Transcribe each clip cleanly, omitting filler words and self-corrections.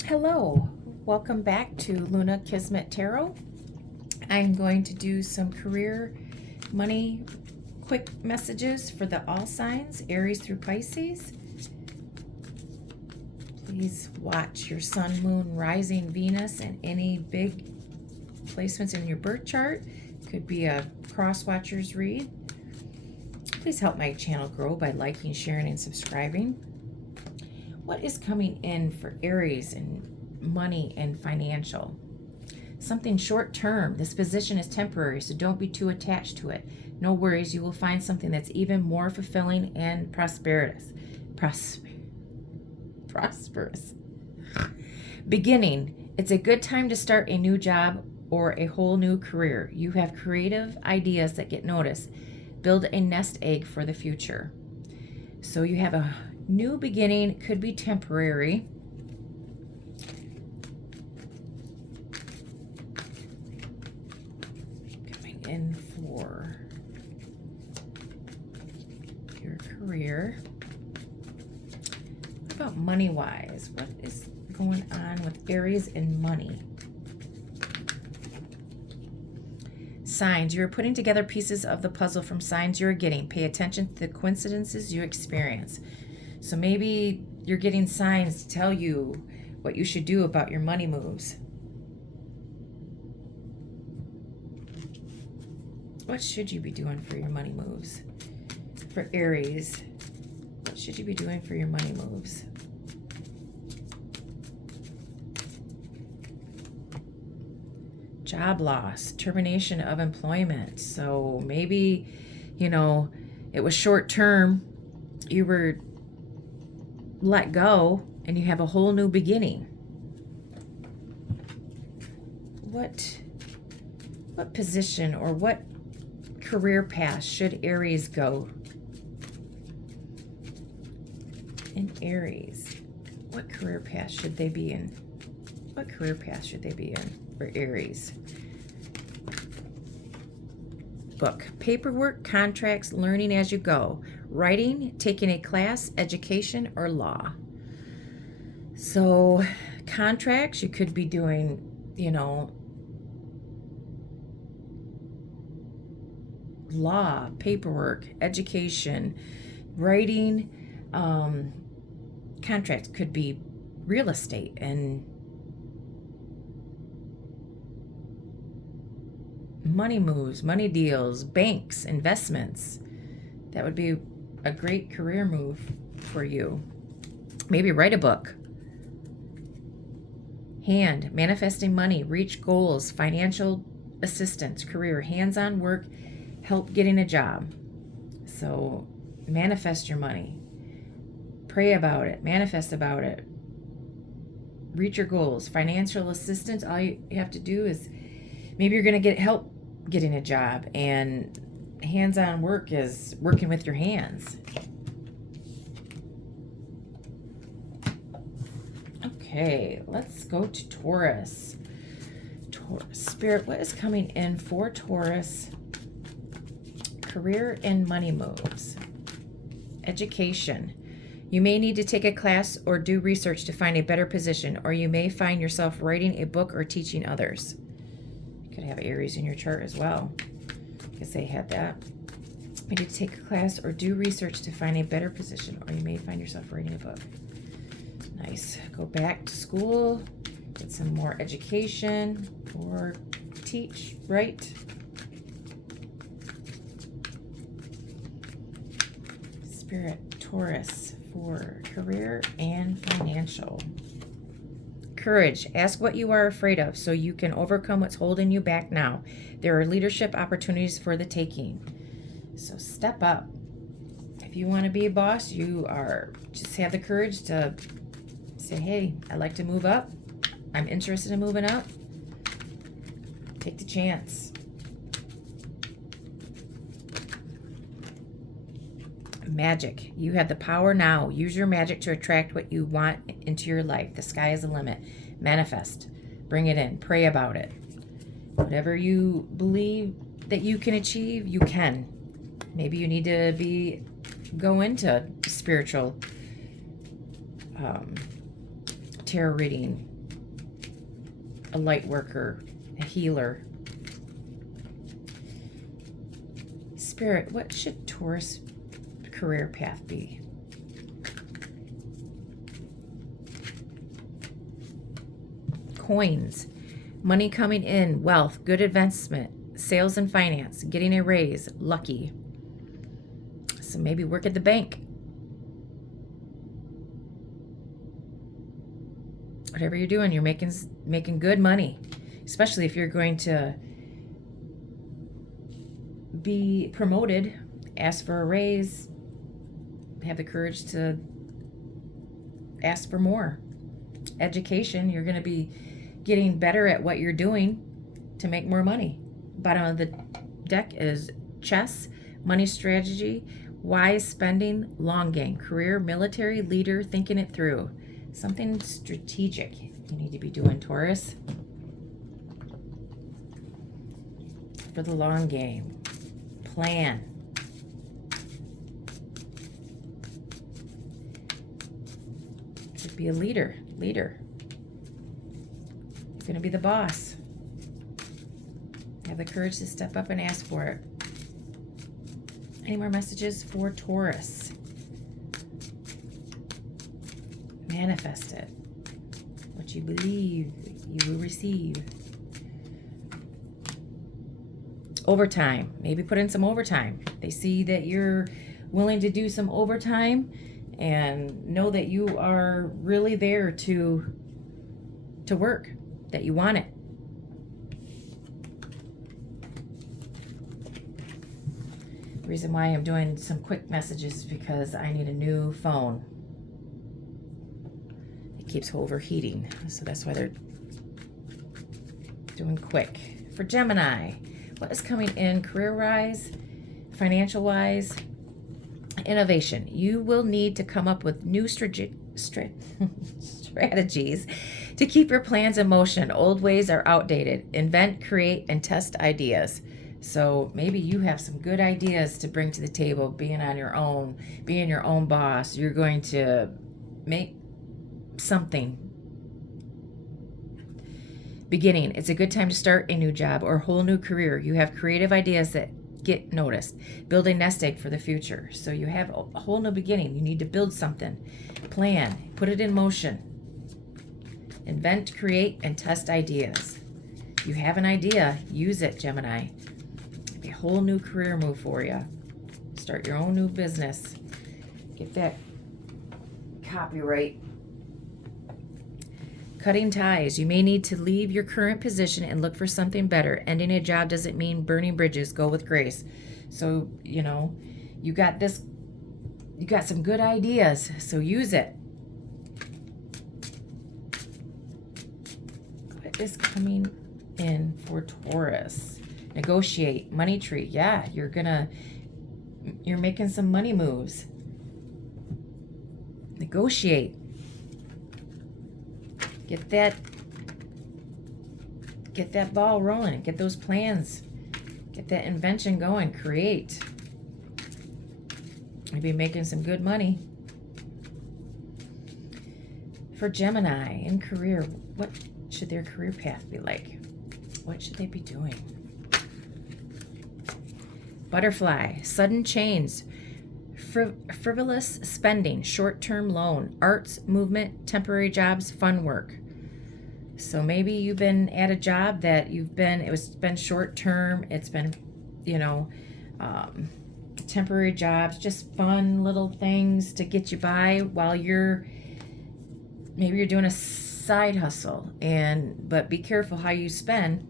Hello, welcome back to Luna Kismet Tarot. I'm going to do some career, money, quick messages for the all signs, Aries through Pisces. Please watch your sun, moon, rising, Venus, and any big placements in your birth chart. Could be a cross watchers read. Please help my channel grow by liking, sharing, and subscribing. What is coming in for Aries in money and financial? Something short term. This position is temporary, so don't be too attached to it. No worries, you will find something that's even more fulfilling and prosperous. Prosperous. Beginning. It's a good time to start a new job or a whole new career. You have creative ideas that get noticed. Build a nest egg for the future. So you have a new beginning, could be temporary. Coming in for your career. What about money-wise? What is going on with Aries and money? Signs. You're putting together pieces of the puzzle from signs you're getting. Pay attention to the coincidences you experience. So maybe you're getting signs to tell you what you should do about your money moves. What should you be doing for your money moves? For Aries, what should you be doing for your money moves? Job loss, termination of employment. So maybe, it was short term. You were let go and you have a whole new beginning. What position or what career path should Aries go? In Aries, what career path should they be in? What career path should they be in for Aries? Book. Paperwork, contracts, learning as you go. Writing, taking a class, education, or law. So contracts, you could be doing, law, paperwork, education, writing. Contracts could be real estate and money moves, money deals, banks, investments. That would be a great career move for you. Maybe write a book. Hand, manifesting money, reach goals, financial assistance, career, hands-on work, help getting a job. So manifest your money. Pray about it, manifest about it. Reach your goals. Financial assistance, all you have to do is, maybe you're going to get help getting a job, and hands-on work is working with your hands. Okay, let's go to Taurus. Taurus. Spirit, what is coming in for Taurus? Career and money moves. Education. You may need to take a class or do research to find a better position, or you may find yourself writing a book or teaching others. You could have Aries in your chart as well, because they had that. You need to take a class or do research to find a better position, or you may find yourself writing a book. Nice. Go back to school, get some more education, or teach, write. Spirit, Taurus, for career and financial. Courage. Ask what you are afraid of so you can overcome what's holding you back now. There are leadership opportunities for the taking. So step up. If you want to be a boss, just have the courage to say, hey, I'd like to move up. I'm interested in moving up. Take the chance. Magic. You have the power now. Use your magic to attract what you want into your life. The sky is the limit. Manifest. Bring it in. Pray about it. Whatever you believe that you can achieve, you can. Maybe you need to go into spiritual tarot reading, a light worker, a healer. Spirit, what should Taurus career path be? Coins, money coming in, wealth, good investment, sales and finance, getting a raise, lucky. So maybe work at the bank. Whatever you're doing, you're making good money, especially if you're going to be promoted, ask for a raise, have the courage to ask for more. Education, you're going to be getting better at what you're doing to make more money. Bottom of the deck is chess, money strategy, wise spending, long game, career, military, leader, thinking it through. Something strategic you need to be doing, Taurus. For the long game. Plan. Could be a leader. You're going to be the boss. Have the courage to step up and ask for it. Any more messages for Taurus? Manifest it. What you believe, you will receive. Overtime. Maybe put in some overtime. They see that you're willing to do some overtime and know that you are really there to work, that you want it. The reason why I'm doing some quick messages is because I need a new phone. It keeps overheating, so that's why they're doing quick. For Gemini, what is coming in career-wise, financial-wise, innovation? You will need to come up with new strategies to keep your plans in motion. Old ways are outdated. Invent, create, and test ideas. So maybe you have some good ideas to bring to the table, being on your own, being your own boss. You're going to make something. Beginning. It's a good time to start a new job or a whole new career. You have creative ideas that get noticed. Build a nest egg for the future. So you have a whole new beginning. You need to build something. Plan. Put it in motion. Invent, create, and test ideas. You have an idea. Use it, Gemini. A whole new career move for you. Start your own new business. Get that copyright. Cutting ties. You may need to leave your current position and look for something better. Ending a job doesn't mean burning bridges. Go with grace. So, you know, you got some good ideas, so use it. What is coming in for Taurus? Negotiate. Money tree. Yeah, you're making some money moves. Negotiate. Get that ball rolling. Get those plans. Get that invention going. Create. You'll be making some good money. For Gemini, in career, what should their career path be like? What should they be doing? Butterfly, sudden change, frivolous spending, short-term loan, arts, movement, temporary jobs, fun work. So maybe you've been at a job that it's been short-term, it's been, temporary jobs, just fun little things to get you by while maybe you're doing a side hustle, but be careful how you spend.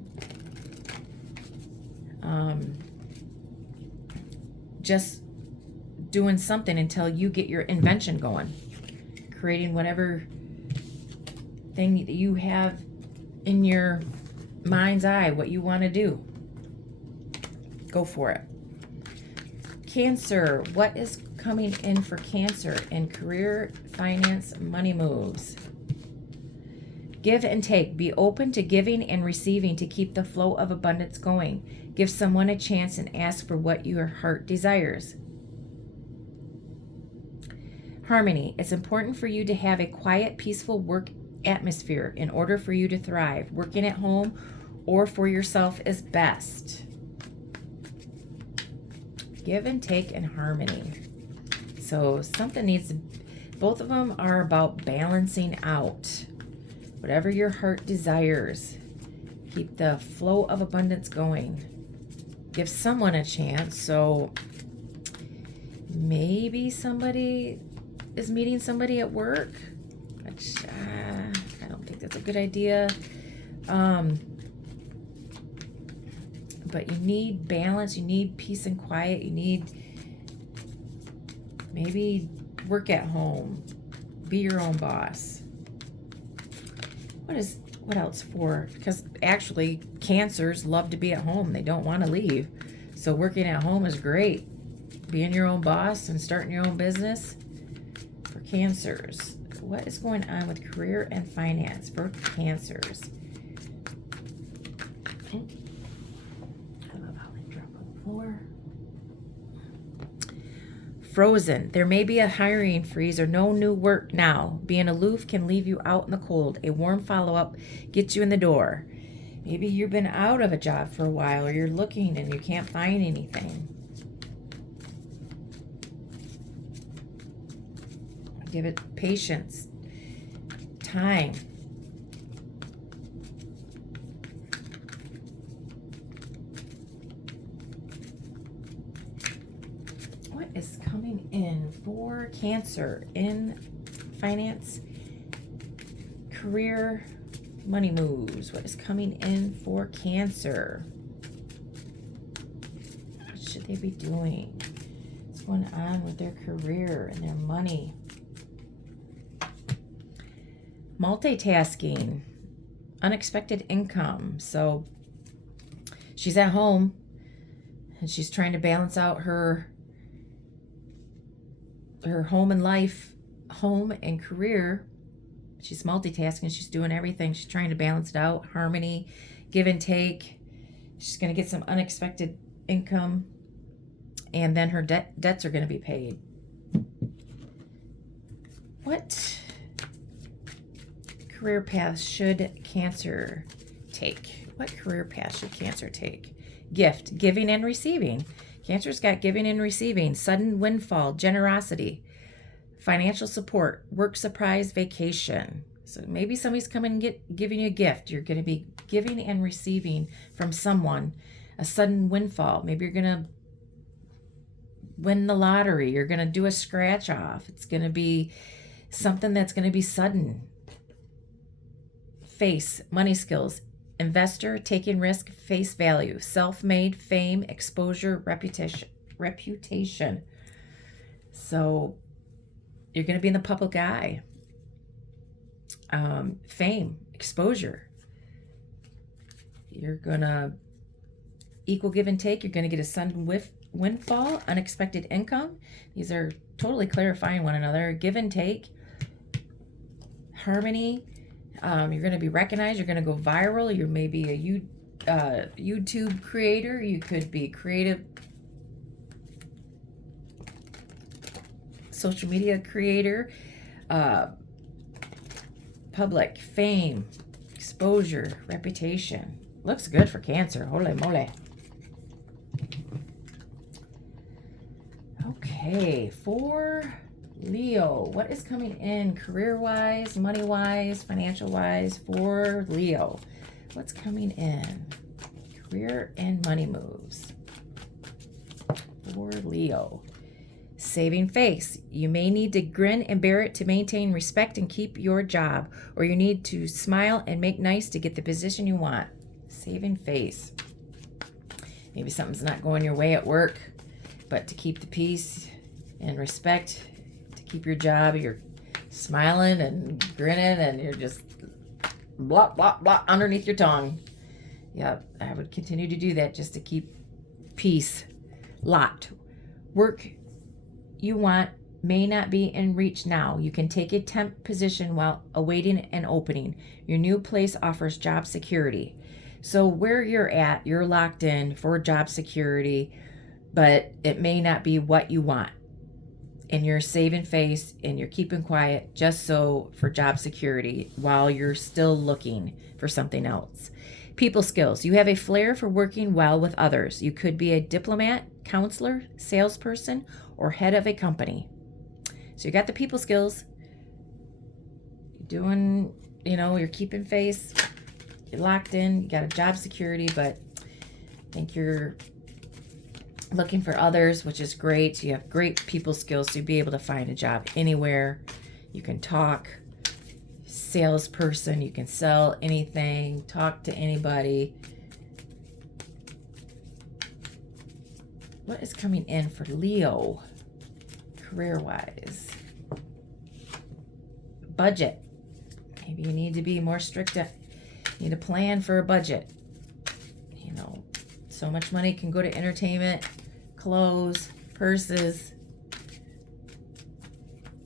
Just doing something until you get your invention going, creating whatever thing that you have in your mind's eye, what you want to do. Go for it. Cancer, what is coming in for Cancer in career, finance, money moves? Give and take. Be open to giving and receiving to keep the flow of abundance going. Give someone a chance and ask for what your heart desires. Harmony. It's important for you to have a quiet, peaceful work atmosphere in order for you to thrive. Working at home or for yourself is best. Give and take and harmony. So something needs to, both of them are about balancing out. Whatever your heart desires. Keep the flow of abundance going. Give someone a chance. So maybe somebody is meeting somebody at work, which I don't think that's a good idea. But you need balance. You need peace and quiet. You need maybe work at home. Be your own boss. What else for? Because actually, Cancers love to be at home. They don't want to leave. So working at home is great. Being your own boss and starting your own business for Cancers. What is going on with career and finance for Cancers? I love how they drop on the floor. Frozen. There may be a hiring freeze or no new work now. Being aloof can leave you out in the cold. A warm follow-up gets you in the door. Maybe you've been out of a job for a while, or you're looking and you can't find anything. Give it patience, time. What is coming in for Cancer in finance, career, money moves? What is coming in for Cancer? What should they be doing? What's going on with their career and their money? Multitasking, unexpected income. So she's at home and she's trying to balance out her home and life, home and career. She's multitasking. She's doing everything. She's trying to balance it out. Harmony, give and take. She's going to get some unexpected income, and then her debts are going to be paid. What career path should Cancer take? What career path should Cancer take? Gift, giving and receiving. Cancer's got giving and receiving, sudden windfall, generosity, financial support, work surprise, vacation. So maybe somebody's coming and giving you a gift. You're going to be giving and receiving from someone a sudden windfall. Maybe you're going to win the lottery. You're going to do a scratch off. It's going to be something that's going to be sudden. Face, money skills, investor, taking risk, face value, self-made, fame, exposure, reputation. So you're going to be in the public eye. Fame, exposure. You're going to equal give and take. You're going to get a sudden windfall, unexpected income. These are totally clarifying one another. Give and take. Harmony. You're going to be recognized. You're going to go viral. You may be a YouTube creator. You could be creative social media creator. Public, fame, exposure, reputation. Looks good for Cancer. Holy moly. Okay, for Leo, what is coming in career-wise, money-wise, financial-wise for Leo? What's coming in? Career and money moves for Leo. Saving face. You may need to grin and bear it to maintain respect and keep your job, or you need to smile and make nice to get the position you want. Saving face. Maybe something's not going your way at work, but to keep the peace and respect, keep your job, you're smiling and grinning and you're just blah, blah, blah underneath your tongue. Yep, I would continue to do that just to keep peace. Lot. Work you want may not be in reach now. You can take a temp position while awaiting an opening. Your new place offers job security. So where you're at, you're locked in for job security, but it may not be what you want. and you're saving face and you're keeping quiet just so for job security while you're still looking for something else. People skills. You have a flair for working well with others. You could be a diplomat, counselor, salesperson, or head of a company. So you got the people skills. You're doing, you're keeping face. You're locked in. You got a job security, but I think you're looking for others, which is great. You have great people skills to be able to find a job anywhere. You can talk. Salesperson, you can sell anything, talk to anybody. What is coming in for Leo career-wise? Budget. Maybe you need to be more strict. You need a plan for a budget. So much money can go to entertainment, clothes, purses,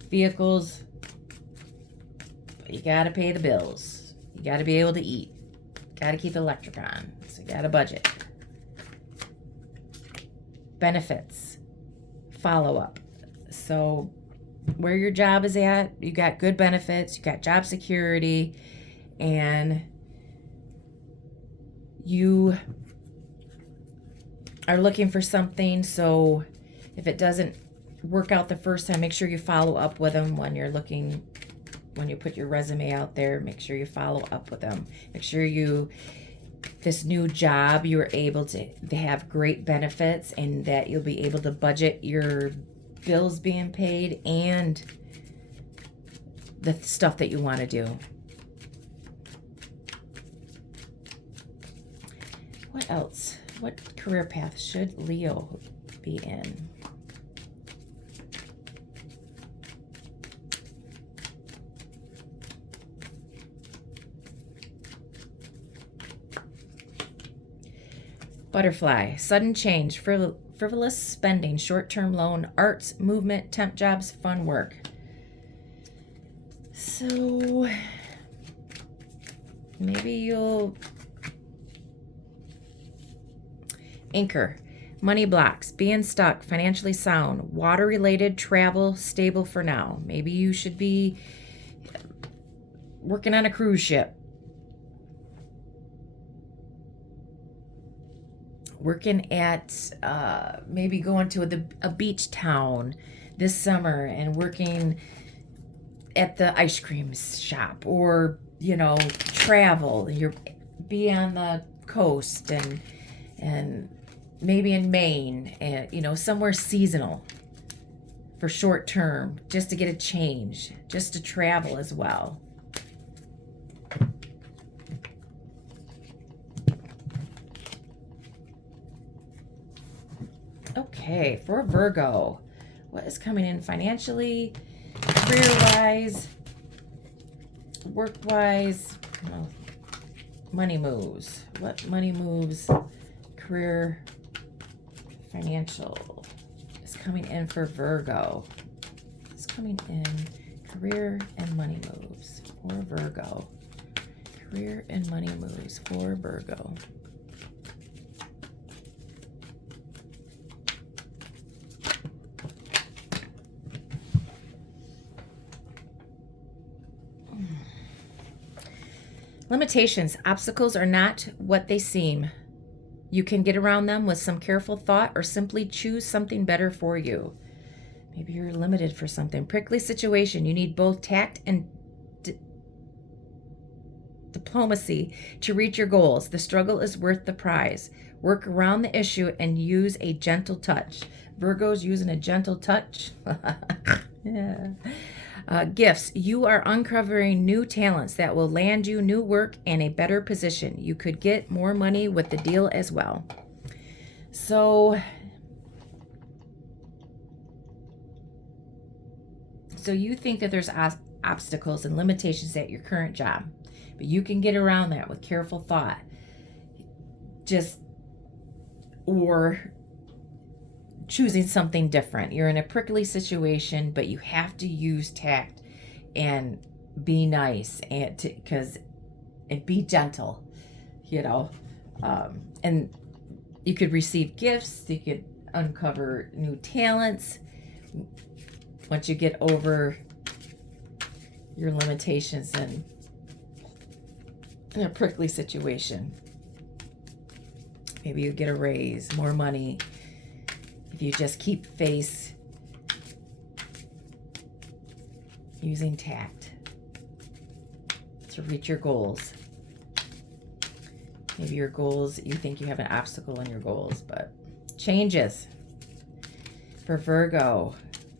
vehicles. But you got to pay the bills. You got to be able to eat. Got to keep the electric on. So you got a budget. Benefits. Follow-up. So where your job is at, you got good benefits, you got job security, and you are looking for something. So if it doesn't work out the first time, make sure you follow up with them when you're looking, when you put your resume out there. Make sure you follow up with them. Make sure this new job, you're able to have great benefits and that you'll be able to budget your bills being paid and the stuff that you want to do. What else? What career path should Leo be in? Butterfly, sudden change, frivolous spending, short-term loan, arts, movement, temp jobs, fun work. So maybe you'll anchor, money blocks, being stuck, financially sound, water-related, travel, stable for now. Maybe you should be working on a cruise ship. Working at, maybe going to a beach town this summer and working at the ice cream shop, or, travel. Be on the coast and maybe in Maine, and, somewhere seasonal for short term, just to get a change, just to travel as well. Okay, for Virgo, what is coming in financially, career-wise, work-wise, money moves? What money moves, career, financial is coming in for Virgo? It's coming in career and money moves for Virgo. Career and money moves for Virgo. Limitations. Obstacles are not what they seem. You can get around them with some careful thought or simply choose something better for you. Maybe you're limited for something. Prickly situation. You need both tact and diplomacy to reach your goals. The struggle is worth the prize. Work around the issue and use a gentle touch. Virgo's using a gentle touch. Yeah. Gifts. You are uncovering new talents that will land you new work and a better position. You could get more money with the deal as well. So you think that there's obstacles and limitations at your current job, but you can get around that with careful thought. Or choosing something different. You're in a prickly situation, but you have to use tact and be nice and be gentle, and you could receive gifts. You could uncover new talents. once you get over your limitations and in a prickly situation. Maybe you get a raise, more money, if you just keep face using tact to reach your goals. Maybe your goals, you think you have an obstacle in your goals, but changes. For Virgo,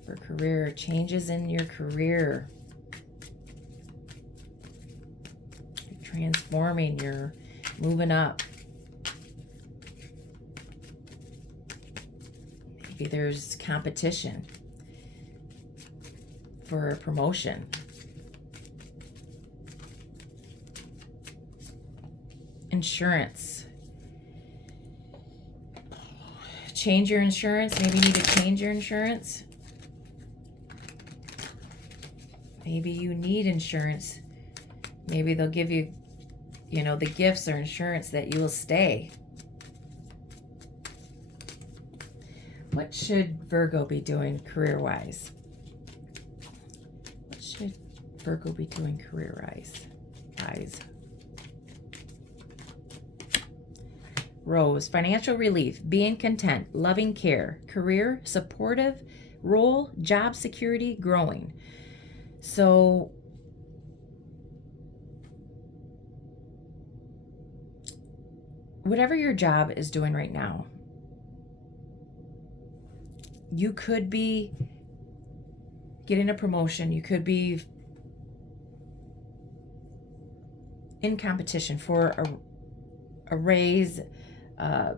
for career, changes in your career. You're transforming, you're moving up. Maybe there's competition for a promotion. Insurance. Change your insurance. Maybe you need to change your insurance. Maybe you need insurance. Maybe they'll give you, you know, the gifts or insurance that you will stay. What should Virgo be doing career-wise? What should Virgo be doing career-wise? Rose, financial relief, being content, loving care, career, supportive, role, job security, growing. So whatever your job is doing right now, you could be getting a promotion. You could be in competition for a raise, a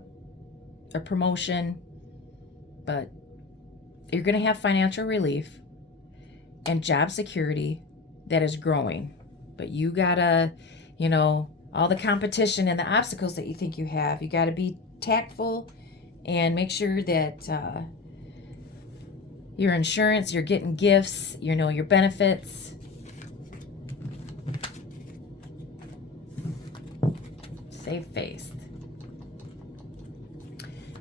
promotion, but you're going to have financial relief and job security that is growing. But you gotta, you know, all the competition and the obstacles that you think you have, you got to be tactful and make sure that your insurance, you're getting gifts, you know, your benefits. Save face.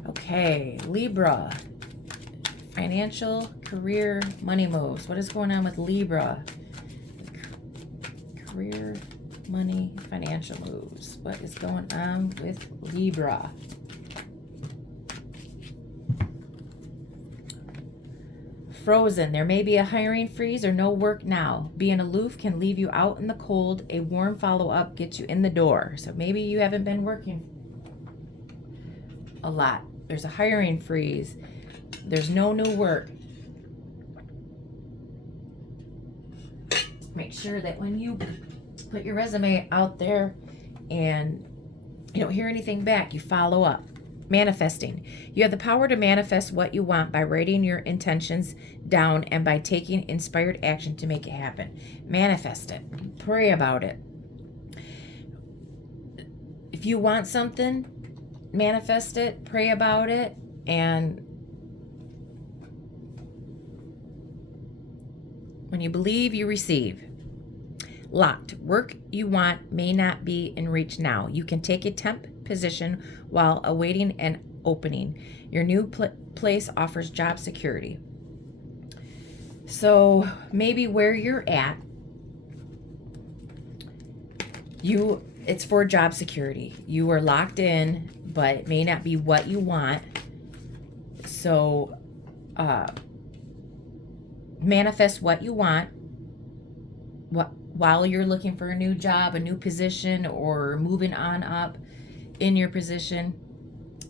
Okay, Libra. Financial, career, money moves. What is going on with Libra? Career, money, financial moves. What is going on with Libra? Frozen. There may be a hiring freeze or no work now. Being aloof can leave you out in the cold. A warm follow-up gets you in the door. So maybe you haven't been working a lot. There's a hiring freeze. There's no new work. Make sure that when you put your resume out there and you don't hear anything back, you follow up. Manifesting. You have the power to manifest what you want by writing your intentions down and by taking inspired action to make it happen. Manifest it. Pray about it. If you want something, manifest it, pray about it, and when you believe, you receive. Locked. Work you want may not be in reach now. You can take a temp position while awaiting an opening. Your new place offers job security. So maybe where you're at, it's for job security. You are locked in, but it may not be what you want. So manifest what you want while you're looking for a new job, a new position, or moving on up in your position.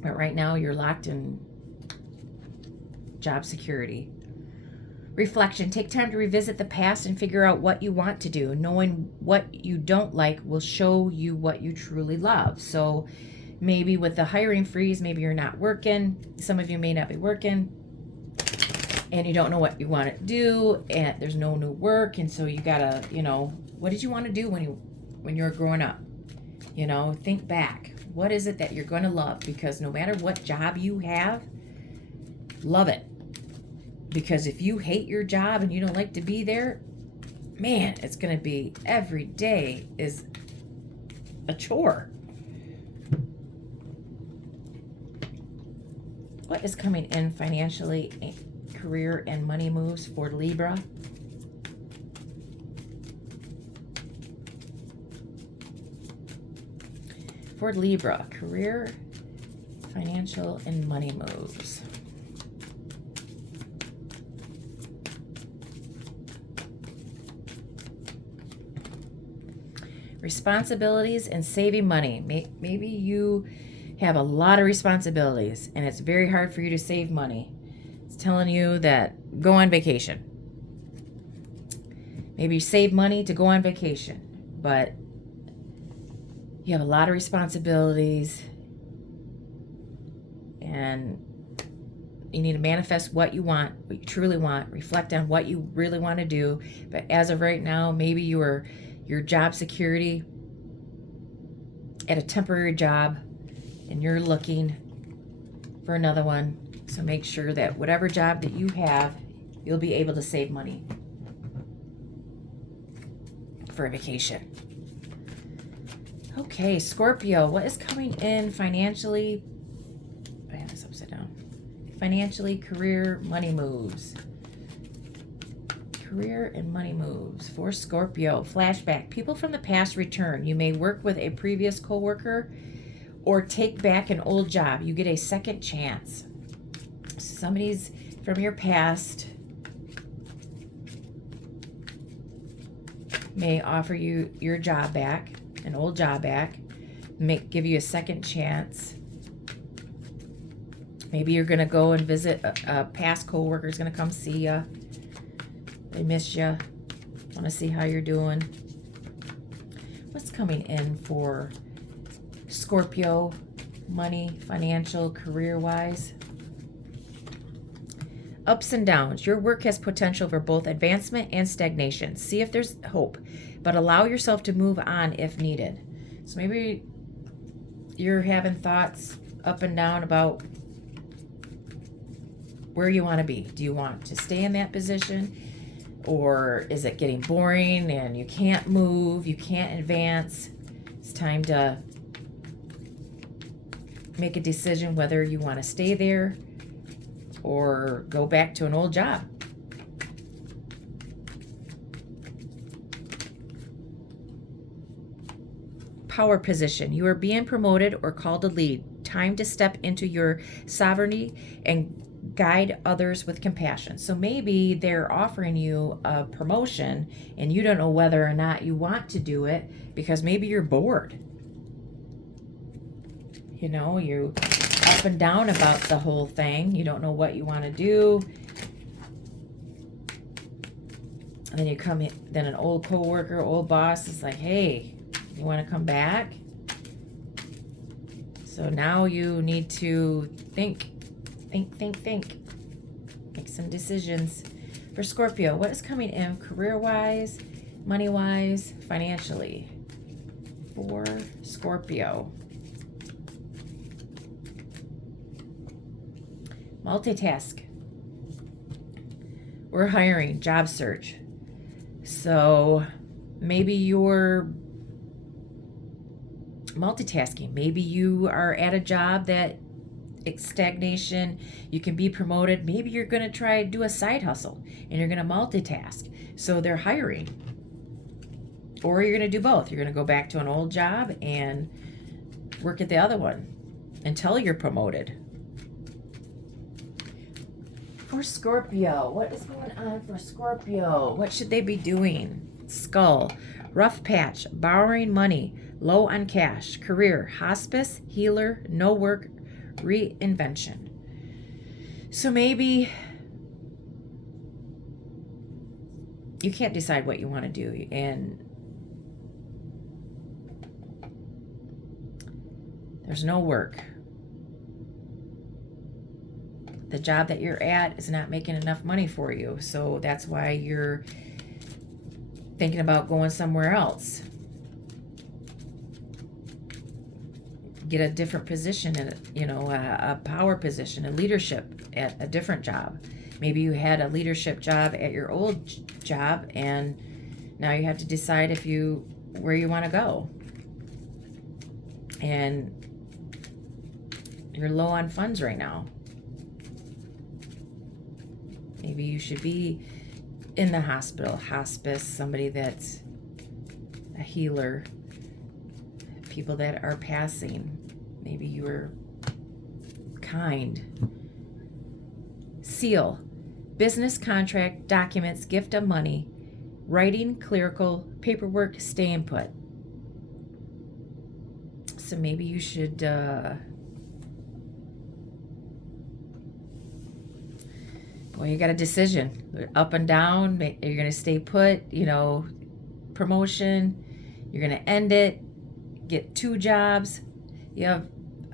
But right now you're locked in job security. Reflection. Take time to revisit the past and figure out what you want to do. Knowing what you don't like will show you what you truly love. So maybe with the hiring freeze, maybe you're not working. Some of you may not be working and you don't know what you want to do, and there's no new work. And so you gotta, you know, what did you want to do when you were growing up? You know, think back. What is it that you're going to love? Because no matter what job you have, love it. Because if you hate your job and you don't like to be there, man, it's going to be every day is a chore. What is coming in financially, career and money moves for Libra. For Libra, career, financial, and money moves. Responsibilities and saving money. Maybe you have a lot of responsibilities and it's very hard for you to save money. It's telling you that go on vacation. Maybe you save money to go on vacation, but you have a lot of responsibilities and you need to manifest what you want, what you truly want, reflect on what you really want to do. But as of right now, maybe your job security at a temporary job and you're looking for another one. So make sure that whatever job that you have, you'll be able to save money for a vacation. Okay, Scorpio, what is coming in financially? I have this upside down. Financially, career, money moves. Career and money moves for Scorpio. Flashback. People from the past return. You may work with a previous coworker or take back an old job. You get a second chance. Somebody's from your past may offer you your job back, an old job back, give you a second chance. Maybe you're going to go and visit a past coworker is going to come see you. They miss you. Want to see how you're doing. What's coming in for Scorpio? Money, financial, career-wise. Ups and downs. Your work has potential for both advancement and stagnation. See if there's hope, but allow yourself to move on if needed. So maybe you're having thoughts up and down about where you want to be. Do you want to stay in that position? Or is it getting boring and you can't move, you can't advance? It's time to make a decision whether you want to stay there or go back to an old job. Power position. You are being promoted or called to lead. Time to step into your sovereignty and guide others with compassion. So maybe they're offering you a promotion and you don't know whether or not you want to do it because maybe you're bored. You know, you're up and down about the whole thing. You don't know what you want to do. And then you come in, then an old coworker, old boss is like, hey, you want to come back? So now you need to think. Make some decisions. For Scorpio, what is coming in career-wise, money-wise, financially? For Scorpio. Multitask. We're hiring, job search. So maybe you're multitasking. Maybe you are at a job that it's stagnation, you can be promoted. Maybe you're going to try to do a side hustle and you're going to multitask. So they're hiring. Or you're going to do both. You're going to go back to an old job and work at the other one until you're promoted. For Scorpio, what is going on for Scorpio? What should they be doing? Skull, rough patch, borrowing money, low on cash, career, hospice, healer, no work, reinvention. So maybe you can't decide what you want to do and there's no work. The job that you're at is not making enough money for you. So that's why you're thinking about going somewhere else. Get a different position, a power position, a leadership at a different job. Maybe you had a leadership job at your old job and now you have to decide where you want to go. And you're low on funds right now. Maybe you should be in the hospital, hospice, somebody that's a healer, people that are passing. Maybe you were kind. Seal, business contract, documents, gift of money, writing, clerical, paperwork, stay put. So maybe you should well, you got a decision, up and down. You're going to stay put, you know, promotion. You're going to end it, get 2 jobs. You have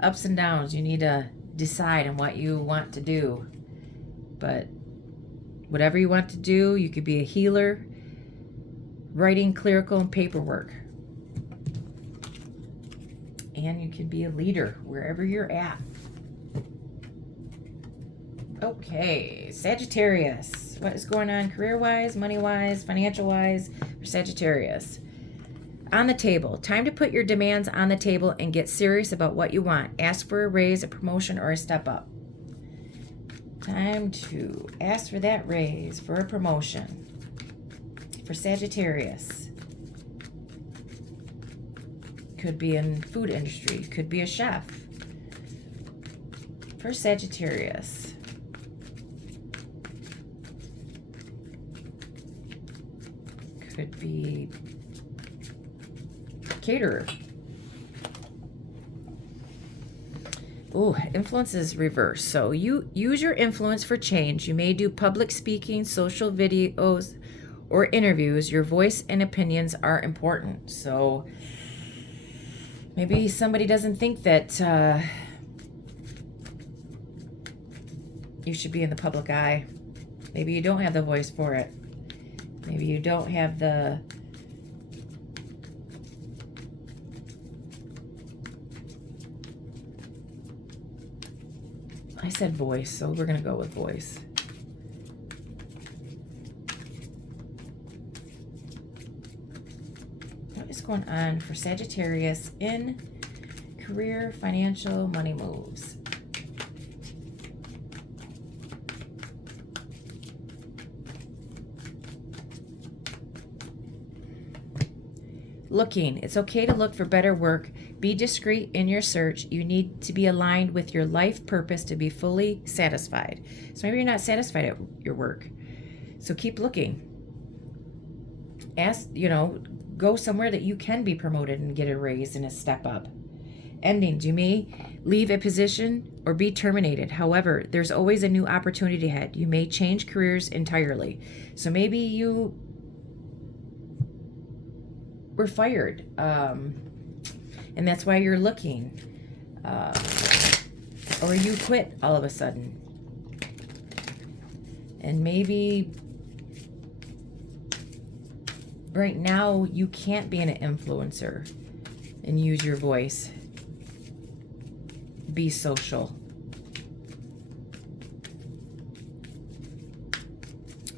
ups and downs. You need to decide on what you want to do. But whatever you want to do, you could be a healer, writing, clerical, and paperwork. And you can be a leader wherever you're at. Okay, Sagittarius. What is going on career-wise, money-wise, financial-wise for Sagittarius? On the table. Time to put your demands on the table and get serious about what you want. Ask for a raise, a promotion, or a step up. Time to ask for that raise, for a promotion. For Sagittarius. Could be in food industry. Could be a chef. For Sagittarius. Could be caterer. Oh, influence is reversed. So you use your influence for change. You may do public speaking, social videos, or interviews. Your voice and opinions are important. So maybe somebody doesn't think that you should be in the public eye. Maybe you don't have the voice for it. Maybe you don't have the I said voice, so we're going to go with voice. What is going on for Sagittarius in career, financial, money moves? Looking. It's okay to look for better work. Be discreet in your search. You need to be aligned with your life purpose to be fully satisfied. So maybe you're not satisfied at your work. So keep looking. Ask, go somewhere that you can be promoted and get a raise and a step up. Endings. You may leave a position or be terminated. However, there's always a new opportunity ahead. You may change careers entirely. So maybe you were fired, and that's why you're looking, or you quit all of a sudden, and maybe right now you can't be an influencer and use your voice. Be social.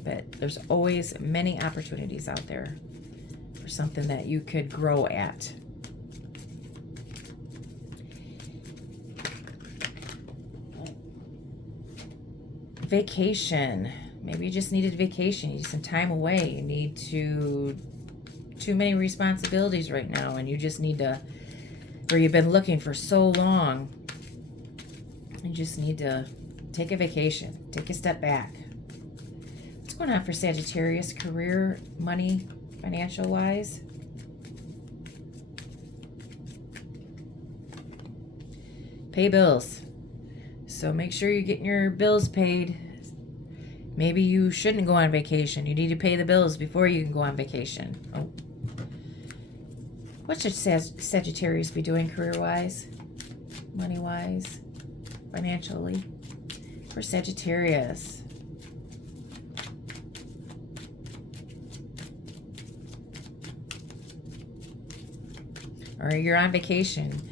But there's always many opportunities out there for something that you could grow at. Vacation. Maybe you just needed vacation. You need some time away. You need too many responsibilities right now, and you just need to, or you've been looking for so long. You just need to take a vacation. Take a step back. What's going on for Sagittarius? Career, money, financial wise? Pay bills. So make sure you're getting your bills paid. Maybe you shouldn't go on vacation. You need to pay the bills before you can go on vacation. Oh. What should Sagittarius be doing career-wise, money-wise, financially? For Sagittarius. Or you're on vacation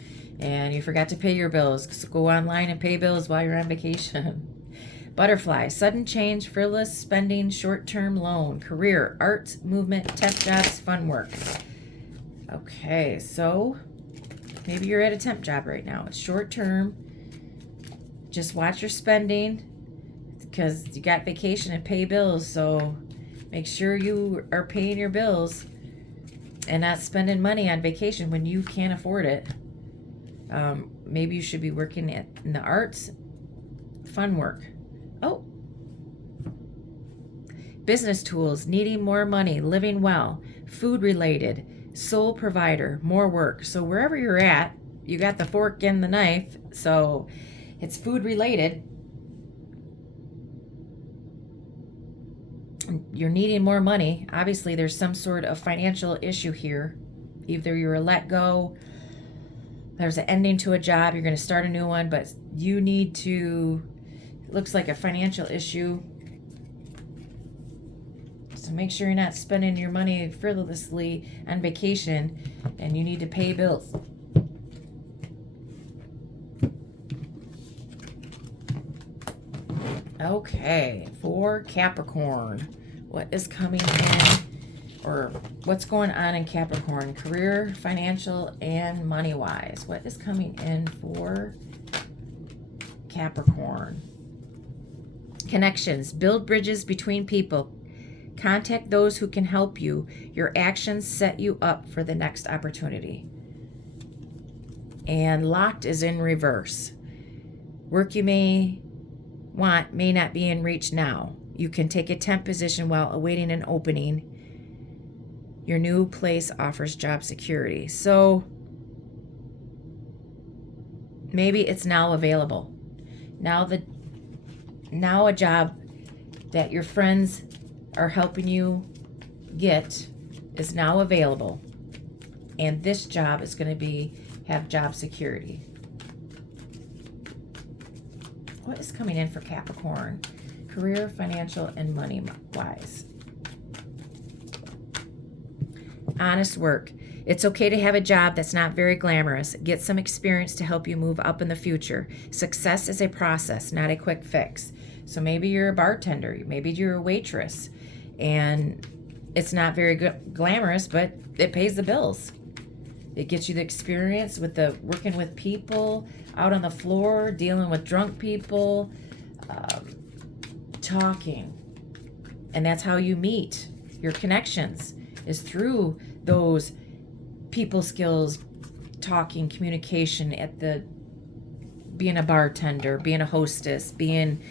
and you forgot to pay your bills. So go online and pay bills while you're on vacation. Butterfly, sudden change, frivolous spending, short-term loan, career, arts, movement, temp jobs, fun work. Okay, so maybe you're at a temp job right now. It's short-term. Just watch your spending. because you got vacation and pay bills. So make sure you are paying your bills and not spending money on vacation when you can't afford it. Maybe you should be working in the arts, fun work. Oh, business tools, needing more money, living well, food related, sole provider, more work. So wherever you're at, you got the fork and the knife. So it's food related. You're needing more money. Obviously, there's some sort of financial issue here. Either you're let go, there's an ending to a job, you're going to start a new one, but you need to, it looks like a financial issue. So make sure you're not spending your money frivolously on vacation, and you need to pay bills. Okay, for Capricorn, what is coming in, or what's going on in Capricorn? Career, financial, and money-wise. What is coming in for Capricorn? Connections. Build bridges between people. Contact those who can help you. Your actions set you up for the next opportunity. And locked is in reverse. Work you may want may not be in reach now. You can take a temp position while awaiting an opening. Your new place offers job security. So maybe it's now available. Now a job that your friends are helping you get is now available. And this job is going to have job security. What is coming in for Capricorn? Career, financial, and money-wise. Honest work. It's okay to have a job that's not very glamorous. Get some experience to help you move up in the future. Success is a process, not a quick fix. So maybe you're a bartender. Maybe you're a waitress. And it's not very glamorous, but it pays the bills. It gets you the experience with the working with people out on the floor, dealing with drunk people, talking. And that's how you meet your connections, is through those people skills, talking, communication, being a bartender, being a hostess, being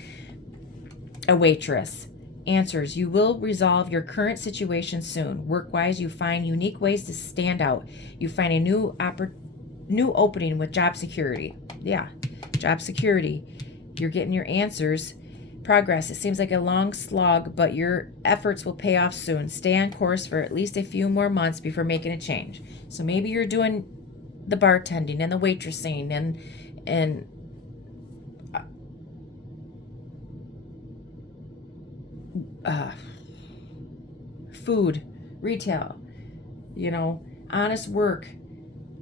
a waitress. Answers. You will resolve your current situation soon. Work-wise, you find unique ways to stand out. You find a new opening with job security. Yeah, job security. You're getting your answers. Progress. It seems like a long slog, but your efforts will pay off soon. Stay on course for at least a few more months before making a change. So maybe you're doing the bartending and the waitressing and food, retail, honest work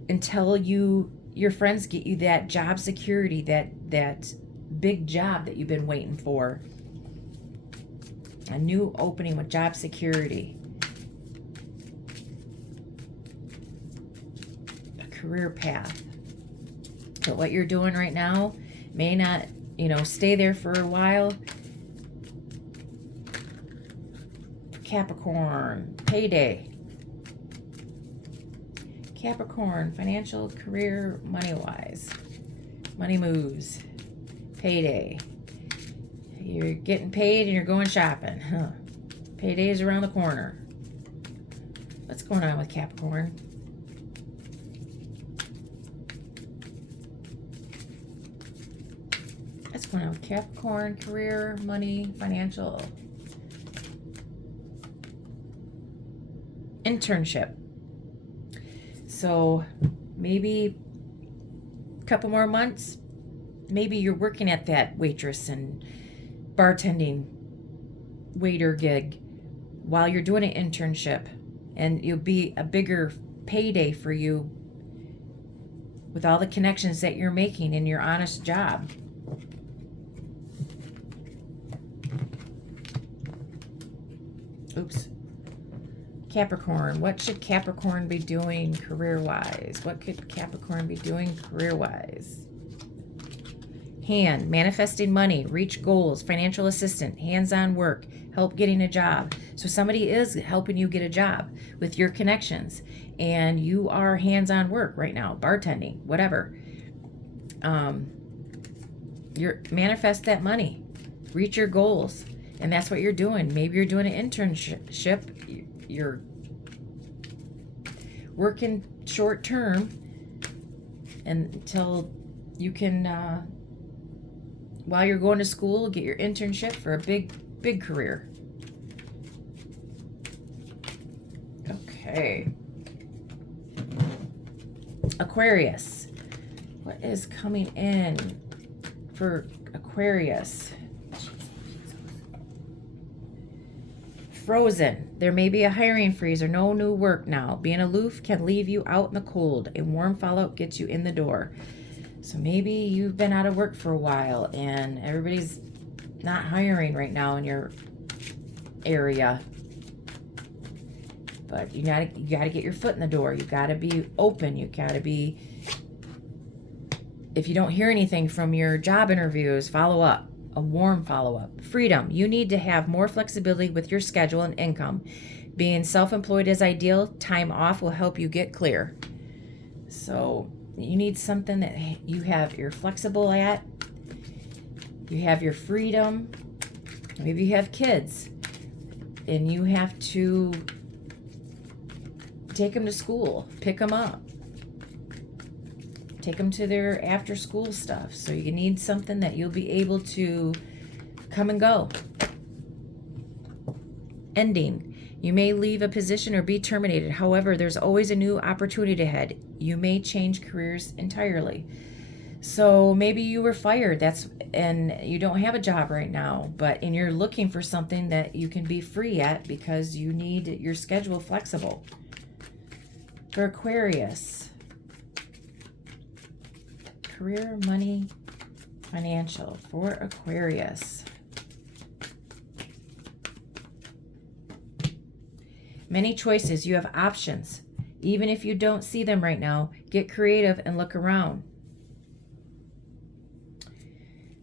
until your friends get you that job security, that big job that you've been waiting for. A new opening with job security. A career path. But what you're doing right now may not, stay there for a while. Capricorn, payday. Capricorn, financial, career, money-wise. Money moves. Payday. You're getting paid and you're going shopping. Payday is around the corner. What's going on with Capricorn? What's going on with Capricorn, career, money, financial? Internship. So maybe a couple more months, maybe you're working at that waitress and bartending waiter gig while you're doing an internship, and it'll be a bigger payday for you with all the connections that you're making in your honest job. Oops. Capricorn. What should Capricorn be doing career-wise? What could Capricorn be doing career-wise? Hand, manifesting money, reach goals, financial assistant, hands-on work, help getting a job. So somebody is helping you get a job with your connections, and you are hands-on work right now, bartending, whatever. You're manifest that money, reach your goals, and that's what you're doing. Maybe you're doing an internship, you're working short term until you can, while you're going to school, get your internship for a big career. Okay. Aquarius. What is coming in for Aquarius? Frozen. There may be a hiring freeze or no new work now. Being aloof can leave you out in the cold. A warm follow-up gets you in the door. So maybe you've been out of work for a while and everybody's not hiring right now in your area. But you gotta get your foot in the door. You gotta be open. You gotta be, if you don't hear anything from your job interviews, follow up. A warm follow-up. Freedom. You need to have more flexibility with your schedule and income. Being self-employed is ideal. Time off will help you get clear. So you need something that you're flexible at. You have your freedom. Maybe you have kids and you have to take them to school, pick them up, take them to their after school stuff. So you need something that you'll be able to come and go. Ending. You may leave a position or be terminated. However, there's always a new opportunity ahead. You may change careers entirely. So maybe you were fired, and you don't have a job right now, and you're looking for something that you can be free at because you need your schedule flexible. For Aquarius, career, money, financial. For Aquarius, many choices. You have options. Even if you don't see them right now, get creative and look around.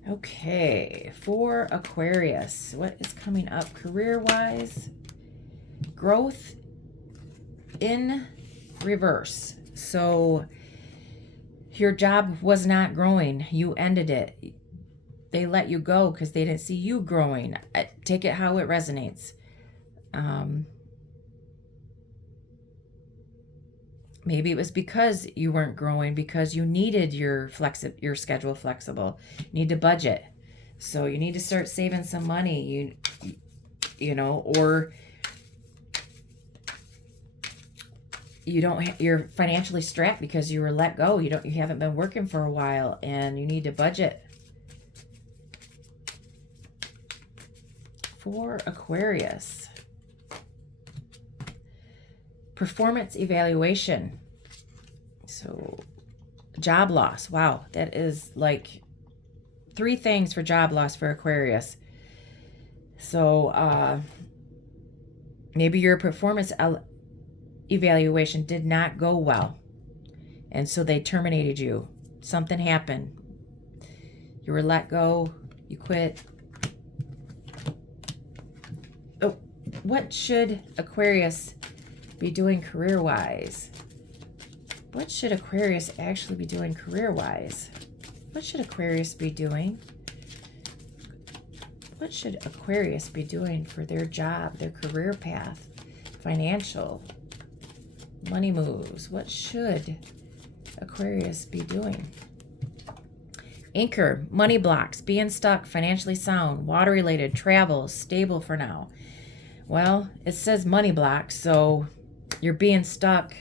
Okay, for Aquarius, what is coming up career-wise? Growth in reverse. So your job was not growing. You ended it. They let you go because they didn't see you growing. Take it how it resonates. Maybe it was because you weren't growing, because you needed your schedule flexible. You need to budget. So you need to start saving some money. You know, or you're financially strapped because you were let go. You haven't been working for a while and you need to budget. For Aquarius, performance evaluation. So job loss. Wow, that is like 3 things for job loss for Aquarius. So maybe your performance evaluation did not go well, and so they terminated you. Something happened. You were let go. You quit. Oh, what should Aquarius be doing career-wise? What should Aquarius actually be doing career-wise? What should Aquarius be doing? What should Aquarius be doing for their job, their career path, financial, money moves? What should Aquarius be doing? Anchor, money blocks, being stuck, financially sound, water-related, travel, stable for now. Well, it says money blocks, so you're being stuck.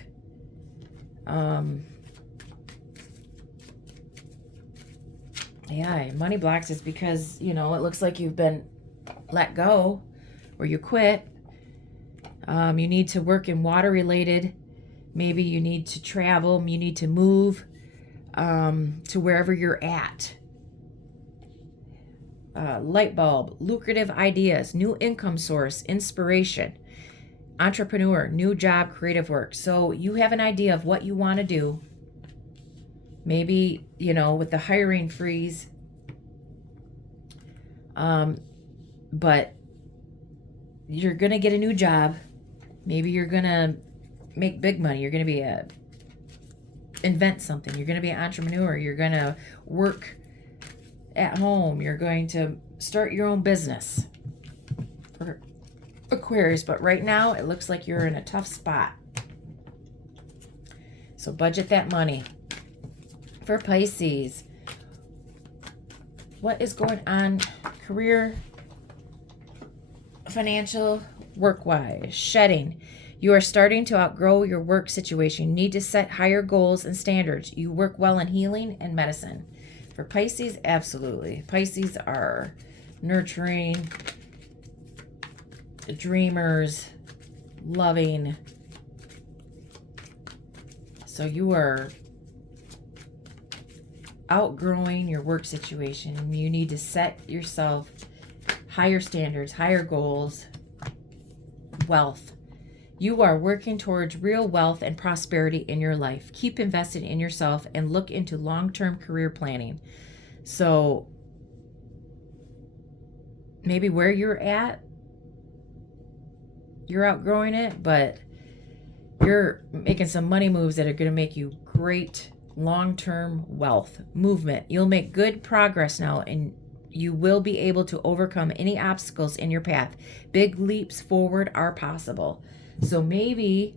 Yeah, money blocks is because, it looks like you've been let go or you quit. You need to work in water-related. Maybe you need to travel. You need to move to wherever you're at. Light bulb, lucrative ideas, new income source, inspiration, entrepreneur, new job, creative work. So you have an idea of what you want to do. Maybe, with the hiring freeze, But you're going to get a new job. Maybe you're going to make big money. You're going to be invent something. You're going to be an entrepreneur. You're going to work at home. You're going to start your own business for Aquarius. But right now, it looks like you're in a tough spot. So budget that money. For Pisces, what is going on career, financial, work-wise? Shedding. You are starting to outgrow your work situation. You need to set higher goals and standards. You work well in healing and medicine. For Pisces, absolutely. Pisces are nurturing, dreamers, loving. So you are outgrowing your work situation. You need to set yourself higher standards, higher goals, wealth. You are working towards real wealth and prosperity in your life. Keep investing in yourself and look into long-term career planning. So maybe where you're at, you're outgrowing it, but you're making some money moves that are going to make you great long-term wealth movement. You'll make good progress now, and you will be able to overcome any obstacles in your path. Big leaps forward are possible. So maybe,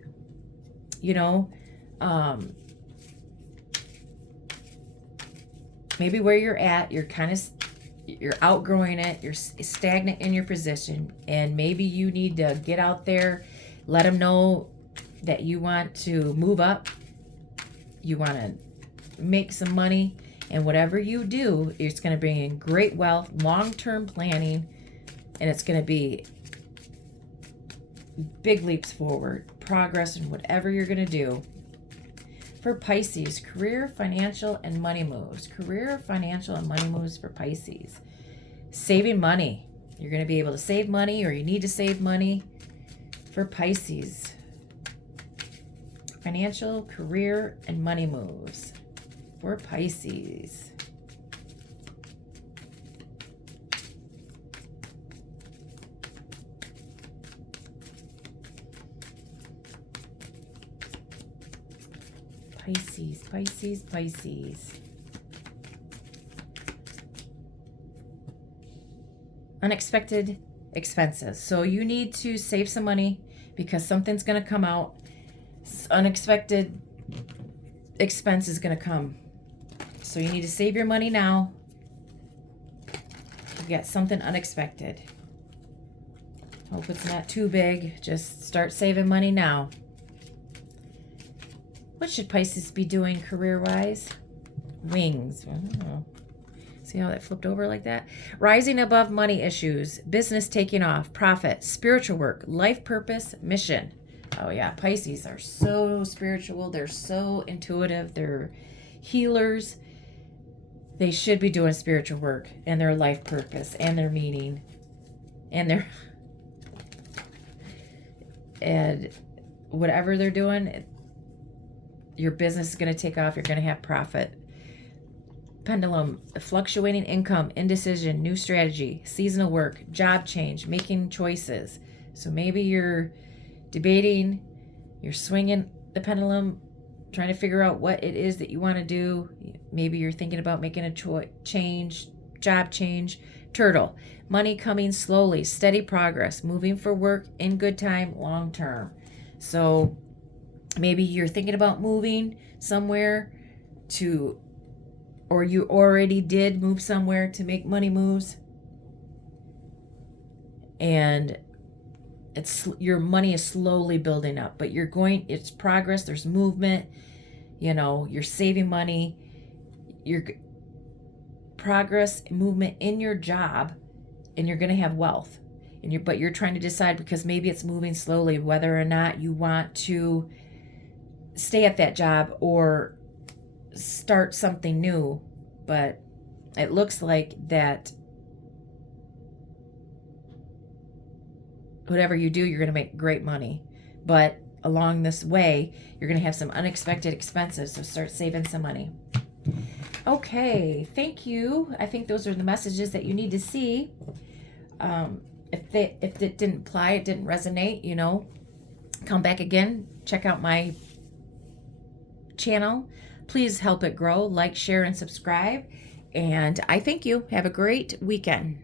maybe where you're at, you're outgrowing it, you're stagnant in your position, and maybe you need to get out there, let them know that you want to move up, you want to make some money, and whatever you do, it's going to bring in great wealth, long-term planning, and it's going to be big leaps forward, progress in whatever you're going to do. For Pisces, career, financial, and money moves. Career, financial, and money moves for Pisces. Saving money. You're going to be able to save money, or you need to save money for Pisces. Financial, career, and money moves for Pisces. Pisces, Pisces, Pisces. Unexpected expenses. So you need to save some money because something's going to come out. Unexpected expense is going to come. So you need to save your money now. You get something unexpected. Hope it's not too big. Just start saving money now. What should Pisces be doing career-wise? Wings. I don't know. See how that flipped over like that? Rising above money issues. Business taking off. Profit. Spiritual work. Life purpose. Mission. Oh, yeah. Pisces are so spiritual. They're so intuitive. They're healers. They should be doing spiritual work and their life purpose and their meaning and and whatever they're doing, your business is going to take off. You're going to have profit. Pendulum, fluctuating income, indecision, new strategy, seasonal work, job change, making choices. So maybe you're debating, you're swinging the pendulum, trying to figure out what it is that you want to do. Maybe you're thinking about making a change, job change. Turtle, money coming slowly, steady progress, moving for work in good time, long term. So maybe you're thinking about moving somewhere or you already did move somewhere to make money moves. And your money is slowly building up, but it's progress, there's movement, you're saving money, your progress, movement in your job, and you're going to have wealth. But you're trying to decide, because maybe it's moving slowly, whether or not you want to stay at that job or start something new. But it looks like that whatever you do, you're going to make great money. But along this way, you're going to have some unexpected expenses, so start saving some money. Okay, thank you. I think those are the messages that you need to see. If it didn't apply, it didn't resonate, you know, come back again. Check out my channel. Please help it grow. Like, share, and subscribe. And I thank you. Have a great weekend.